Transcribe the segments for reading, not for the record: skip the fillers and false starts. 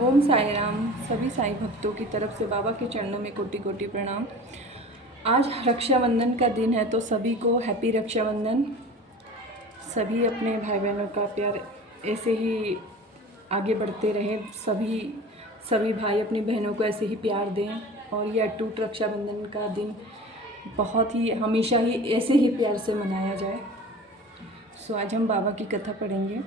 ओम साई राम। सभी साईं भक्तों की तरफ से बाबा के चरणों में कोटि कोटि प्रणाम। आज रक्षाबंधन का दिन है तो सभी को हैप्पी रक्षाबंधन। सभी अपने भाई बहनों का प्यार ऐसे ही आगे बढ़ते रहे। सभी भाई अपनी बहनों को ऐसे ही प्यार दें और ये अटूट रक्षाबंधन का दिन बहुत ही हमेशा ही ऐसे ही प्यार से मनाया जाए। सो आज हम बाबा की कथा पढ़ेंगे।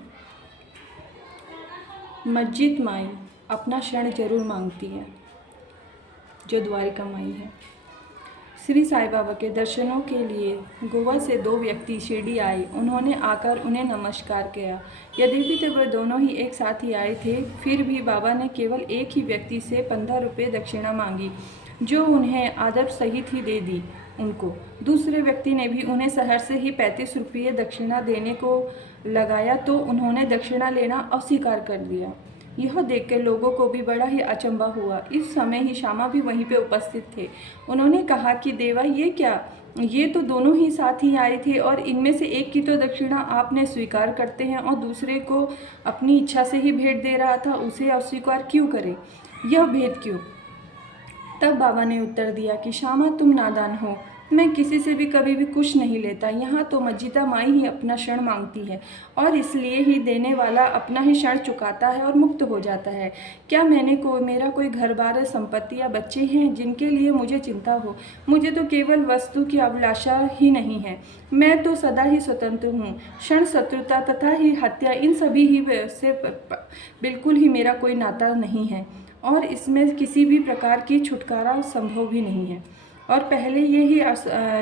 मस्जिद माई अपना क्षण जरूर मांगती है, जो द्वारिका माई है। श्री साईं बाबा के दर्शनों के लिए गोवा से 2 व्यक्ति शिरडी आए। उन्होंने आकर उन्हें नमस्कार किया। यद्यपि तो वे दोनों ही एक साथ ही आए थे, फिर भी बाबा ने केवल एक ही व्यक्ति से 15 रुपये दक्षिणा मांगी, जो उन्हें आदर सहित ही दे दी उनको। दूसरे व्यक्ति ने भी उन्हें शहर से ही 35 रुपये दक्षिणा देने को लगाया तो उन्होंने दक्षिणा लेना अस्वीकार कर दिया। यह देखकर लोगों को भी बड़ा ही अचंभा हुआ। इस समय ही श्यामा भी वहीं पे उपस्थित थे। उन्होंने कहा कि देवा, ये क्या? ये तो दोनों ही साथ ही आए थे और इनमें से एक की तो दक्षिणा आपने स्वीकार करते हैं और दूसरे को अपनी इच्छा से ही भेंट दे रहा था, उसे अस्वीकार क्यों करें? यह भेद क्यों? तब बाबा ने उत्तर दिया कि श्यामा, तुम नादान हो। मैं किसी से भी कभी भी कुछ नहीं लेता। यहाँ तो मस्जिदा माई ही अपना क्षण मांगती है और इसलिए ही देने वाला अपना ही क्षण चुकाता है और मुक्त हो जाता है। क्या मेरा कोई घर बार, संपत्ति या बच्चे हैं जिनके लिए मुझे चिंता हो? मुझे तो केवल वस्तु की अभिलाषा ही नहीं है। मैं तो सदा ही स्वतंत्र हूँ। क्षण, शत्रुता तथा ही हत्या, इन सभी ही से बिल्कुल ही मेरा कोई नाता नहीं है और इसमें किसी भी प्रकार की छुटकारा संभव भी नहीं है। और पहले ये ही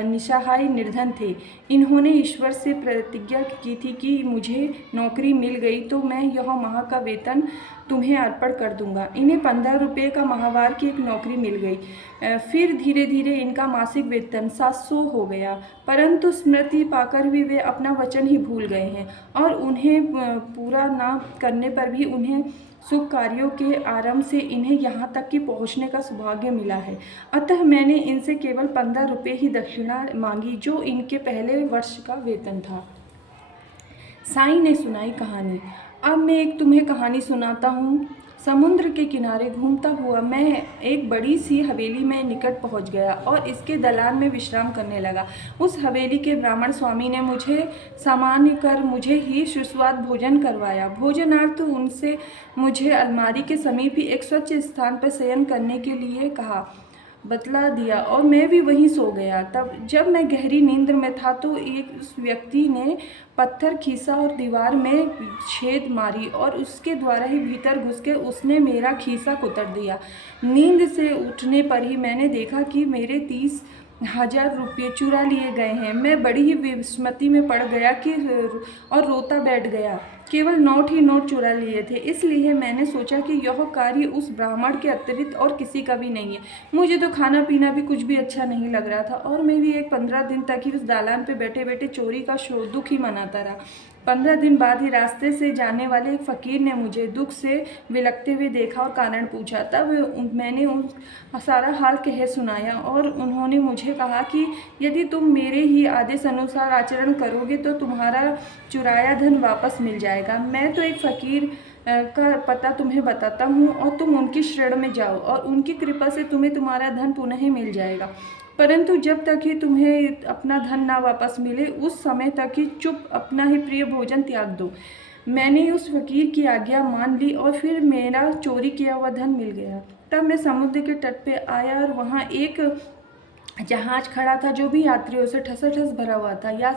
निस्सहाय निर्धन थे। इन्होंने ईश्वर से प्रतिज्ञा की थी कि मुझे नौकरी मिल गई तो मैं यह माह का वेतन तुम्हें अर्पण कर दूंगा। इन्हें 15 रुपये का माहवार की एक नौकरी मिल गई। फिर धीरे धीरे इनका मासिक वेतन 700 हो गया, परंतु स्मृति पाकर भी वे अपना वचन ही भूल गए हैं और उन्हें पूरा ना करने पर भी उन्हें शुभ कार्यों के आरंभ से इन्हें यहाँ तक कि पहुँचने का सौभाग्य मिला है। अतः मैंने इनसे केवल 15 रुपये ही दक्षिणा मांगी, जो इनके पहले वर्ष का वेतन था। साईं ने सुनाई कहानी। अब मैं एक तुम्हें कहानी सुनाता हूँ। समुद्र के किनारे घूमता हुआ मैं एक बड़ी सी हवेली में निकट पहुँच गया और इसके दलान में विश्राम करने लगा। उस हवेली के ब्राह्मण स्वामी ने मुझे सामान्य कर मुझे ही सुस्वाद भोजन करवाया। भोजनार्थ उनसे मुझे अलमारी के समीप ही एक स्वच्छ स्थान पर शयन करने के लिए कहा, बतला दिया और मैं भी वहीं सो गया। तब जब मैं गहरी नींद में था तो एक व्यक्ति ने पत्थर खींचा और दीवार में छेद मारी और उसके द्वारा ही भीतर घुस के उसने मेरा खीसा कुतर दिया। नींद से उठने पर ही मैंने देखा कि मेरे 30,000 रुपये चुरा लिए गए हैं। मैं बड़ी ही विस्मृति में पड़ गया कि और रोता बैठ गया। केवल नोट ही नोट चुरा लिए थे। इसलिए मैंने सोचा कि यह कार्य उस ब्राह्मण के अतिरिक्त और किसी का भी नहीं है। मुझे तो खाना पीना भी कुछ भी अच्छा नहीं लग रहा था और मैं भी 15 दिन तक ही उस दालान पे बैठे बैठे चोरी का दुख ही मनाता रहा। 15 दिन बाद ही रास्ते से जाने वाले एक फ़कीर ने मुझे दुख से विलखते हुए देखा और कारण पूछा। तब मैंने उन सारा हाल कह सुनाया और उन्होंने मुझे कहा कि यदि तुम मेरे ही आदेश अनुसार आचरण करोगे तो तुम्हारा चुराया धन वापस मिल जाएगा। मैं तो एक फ़कीर का पता तुम्हें बताता हूँ और तुम उनकी शरण में जाओ और उनकी कृपा से तुम्हें तुम्हारा धन पुनः ही मिल जाएगा। परंतु जब तक ही तुम्हें अपना धन ना वापस मिले, उस समय तक ही चुप अपना ही प्रिय भोजन त्याग दो। मैंने उस फकीर की आज्ञा मान ली और फिर मेरा चोरी किया हुआ धन मिल गया। तब मैं समुद्र के तट पे आया और वहाँ एक जहाज खड़ा था जो भी यात्रियों से ठसाठस भरा हुआ था। या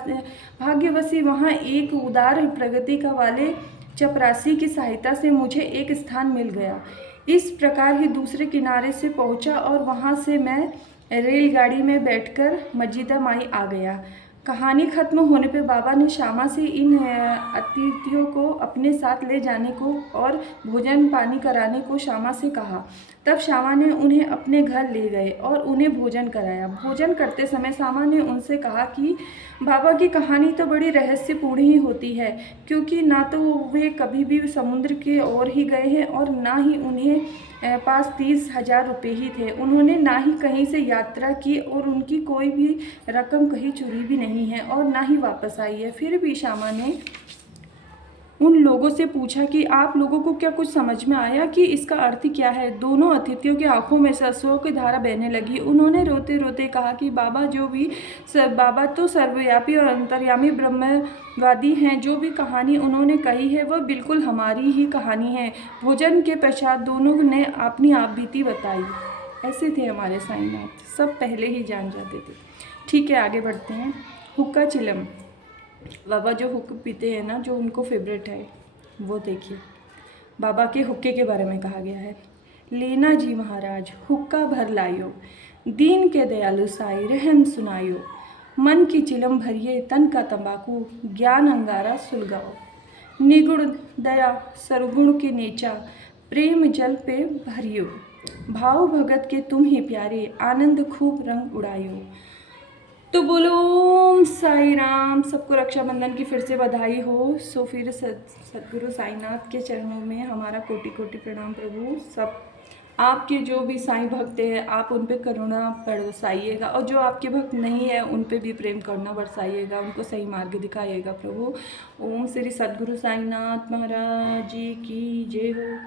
भाग्यवशी वहाँ एक उदार प्रगति का वाले चपरासी की सहायता से मुझे एक स्थान मिल गया। इस प्रकार ही दूसरे किनारे से पहुँचा और वहाँ से मैं रेलगाड़ी में बैठकर मस्जिदा माई आ गया। कहानी खत्म होने पर बाबा ने श्यामा से इन अतिथियों को अपने साथ ले जाने को और भोजन पानी कराने को श्यामा से कहा। तब श्यामा ने उन्हें अपने घर ले गए और उन्हें भोजन कराया। भोजन करते समय श्यामा ने उनसे कहा कि बाबा की कहानी तो बड़ी रहस्यपूर्ण ही होती है, क्योंकि ना तो वे कभी भी समुद्र की ओर ही गए हैं और ना ही उन्हें पास 30,000 रुपये ही थे। उन्होंने ना ही कहीं से यात्रा की और उनकी कोई भी रकम कहीं चुरी भी नहीं है और ना ही वापस आई है। फिर भी श्यामा ने उन लोगों से पूछा कि आप लोगों को क्या कुछ समझ में आया कि इसका अर्थ क्या है। दोनों अतिथियों की आंखों में से अश्रुओं की धारा बहने लगी। उन्होंने रोते रोते कहा कि बाबा तो सर्वव्यापी और अंतर्यामी ब्रह्मवादी हैं। जो भी कहानी उन्होंने कही है वह बिल्कुल हमारी ही कहानी है। भोजन के पश्चात दोनों ने अपनी आप बीती बताई। ऐसे थे हमारे साईनाथ, सब पहले ही जान जाते थे। ठीक है, आगे बढ़ते हैं। हुक्का चिलम, बाबा जो हुक्का पीते हैं ना, जो उनको फेवरेट है, वो देखिए। बाबा के हुक्के के बारे में कहा गया है। लेना जी महाराज हुक्का भर लायो, दीन के दयालु साई रहम सुनायो। मन की चिलम भरिए तन का तंबाकू, ज्ञान अंगारा सुलगाओ। निगुण दया सरगुण के नेचा, प्रेम जल पे भरियो। भाव भगत के तुम ही प्यारे, आनंद खूब रंग उड़ायो। तो बोलो ओम साई राम। सबको रक्षाबंधन की फिर से बधाई हो। सो फिर सदगुरु साईनाथ के चरणों में हमारा कोटि कोटि प्रणाम प्रभु। सब आपके जो भी साईं भक्त हैं आप उन पे करुणा बरसाइएगा, और जो आपके भक्त नहीं है उन पे भी प्रेम करुणा बरसाइएगा, उनको सही मार्ग दिखाइएगा प्रभु। ओम श्री सदगुरु साईनाथ महाराज जी की जय हो।